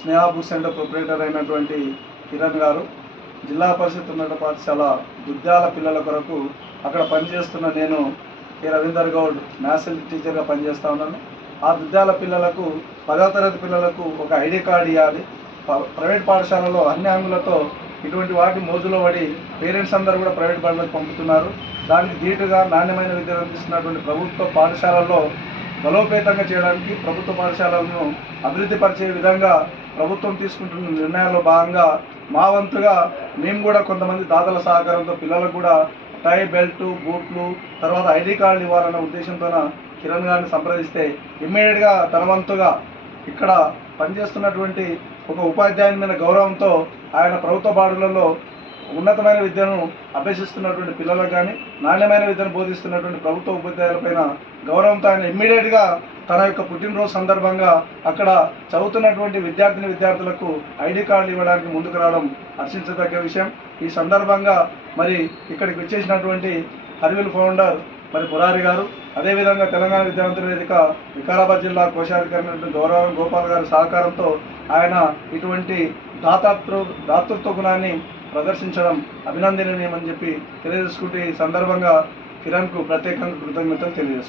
స్నేహ book centre proprietor అయినటువంటి కిరణ్ గారు జిల్లా పరిషత్ ఉన్నత పాఠశాల దుద్యాల పిల్లల కొరకు అక్కడ పనిచేస్తున్న నేను కె రవీందర్ గౌడ్ మ్యాథ్స్ టీచర్గా పనిచేస్తూ ఉన్నాను. ఆ దుద్యాల పిల్లలకు 10వ తరగతి పిల్లలకు ఒక ఐడి కార్డు ఇవ్వాలి. ప్రైవేట్ పాఠశాలలో అన్ని హంగులతో ఇటువంటి వాటి మోజులో పడి పేరెంట్స్ అందరూ కూడా ప్రైవేట్ బడులకు పంపుతున్నారు. దానికి ధీటుగా నాణ్యమైన విద్యను అందిస్తున్నటువంటి ప్రభుత్వ పాఠశాలల్లో బలోపేతంగా చేయడానికి, ప్రభుత్వ పాఠశాలను అభివృద్ధి పరిచే విధంగా ప్రభుత్వం తీసుకుంటున్న నిర్ణయాల్లో భాగంగా మా వంతుగా మేము కూడా కొంతమంది దాతల సహకారంతో పిల్లలకు కూడా టై, బెల్ట్, బూట్లు, తర్వాత ఐడి కార్డులు ఇవ్వాలన్న ఉద్దేశంతో కిరణ్ గారిని సంప్రదిస్తే ఇమ్మీడియట్గా తన వంతుగా ఇక్కడ పనిచేస్తున్నటువంటి ఒక ఉపాధ్యాయుని మీద గౌరవంతో ఆయన ప్రభుత్వ బడులలో ఉన్నతమైన విద్యను అభ్యసిస్తున్నటువంటి పిల్లలకు కానీ, నాణ్యమైన విద్యను బోధిస్తున్నటువంటి ప్రభుత్వ ఉపాధ్యాయులపైన గౌరవంతో ఆయన ఇమ్మీడియట్గా తన యొక్క పుట్టినరోజు సందర్భంగా అక్కడ చదువుతున్నటువంటి విద్యార్థులకు ఐడి కార్డులు ఇవ్వడానికి ముందుకు రావడం హర్షించదగ్గ విషయం. ఈ సందర్భంగా మరి ఇక్కడికి వచ్చేసినటువంటి హర్విల్ ఫౌండర్ మరి మురారి గారు, అదేవిధంగా తెలంగాణ విద్యావంతుల వేదిక వికారాబాద్ జిల్లా కోశాధికారి గౌరవం గోపాల్ గారి సహకారంతో ఆయన ఇటువంటి దాతృత్వ గుణాన్ని ప్రదర్శించడం అభినందనీయమని చెప్పి తెలియజేసుకుంటూ ఈ సందర్భంగా కిరణ్కు ప్రత్యేకంగా కృతజ్ఞతలు తెలియజేస్తున్నాను.